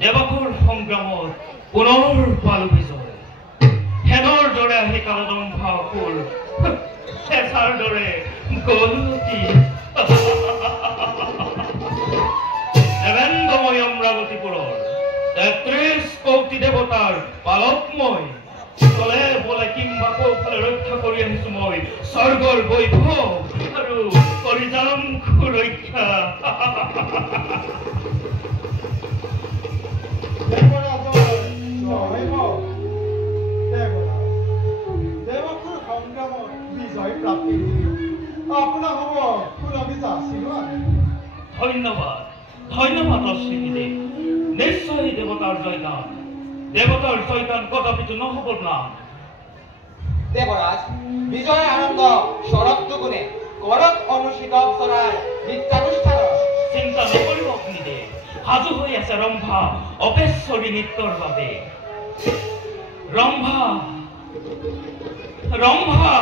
দেৱকুৰ সংগ্ৰামত পুনৰ পালো বিজয় হেনৰ দৰে আহি কালদম্ভা অসুৰ চেঁচাৰ দৰে গলতি দেৱেন্দ্ৰময় অমৰাৱতীপুৰৰ ৩৩ কোটি দেৱতাৰ পালকময় তলে বলে কিম্বা কৌফালে ৰক্ষা কৰি আহিছো মই স্বৰ্গৰ বৈভৱ আৰু কৰি যাম সুৰক্ষা ধন্যবাদ ধন্যবাদ অশ্বিনী নিশ্চয় দেৱতাৰ জয়গান দেৱতাৰ জয়গান কদাপিতো নহ'ব না দেৱৰাজ বিজয় আনন্দ শৰৎ দুগুণে কৰক অনুষ্ঠিত অপ্সৰাৰ নৃত্যানুষ্ঠানৰ চিন্তা নকৰিব অগ্নিদেৱ সাজু হৈ আছে ৰম্ভা অপেশ্বৰী নৃত্যৰ বাবে ৰম্ভা ৰম্ভা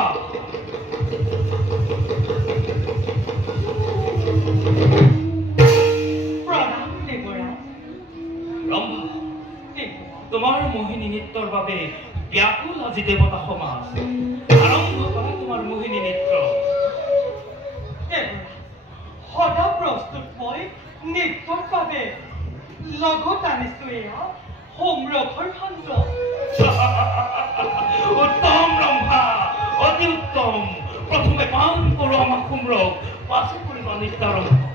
তোমাৰ মোহিনী নৃত্যৰ বাবে ব্যাকুল আজি দেৱতা সমাজ আৰম্ভ কৰা তোমাৰ মোহিনী নৃত্য সদা প্ৰস্তুত মই নৃত্যৰ বাবে লগত আনিছো এয়া সম্ৰক্ষৰ খণ্ড উত্তম ৰম্ভা অতি উত্তম প্ৰথমে পান কৰো আমাক সম্ৰক পাছত কৰিবা নৃত্যাৰম্ভ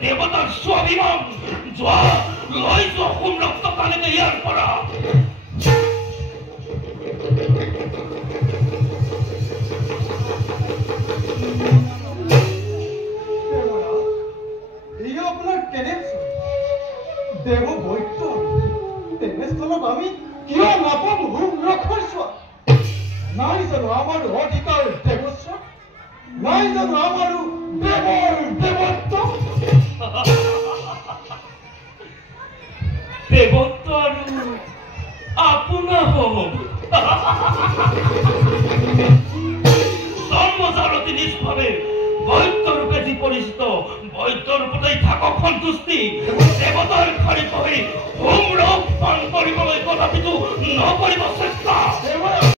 দেৱতাৰ স্বাভিমান যোৱা লৈ যোৱা সম্ৰক্ত কালিতে ইয়াৰ পৰা আপোনাৰ কেনে দেৱ বৈত্য তেনেস্থলত আমি কিয় নাপাম সম্ৰক্ষৰ স্বাদ নাই জানো আমাৰ অধিকাৰ দেৱস্ব নাই জানো আমাৰো দেৱৰ দেৱত্ব দেৱত্ব আৰু আপোনা হওক জন্মজাৰতি নিজভাৱে বৈদ্যৰূপে যি পৰিচিত বৈদ্যৰূপতেই থাকক সন্তুষ্টি দেৱতাৰ শাৰী পঢ়ি হোম ৰস পান কৰিবলৈ কদাপিতো নকৰিব চেষ্টা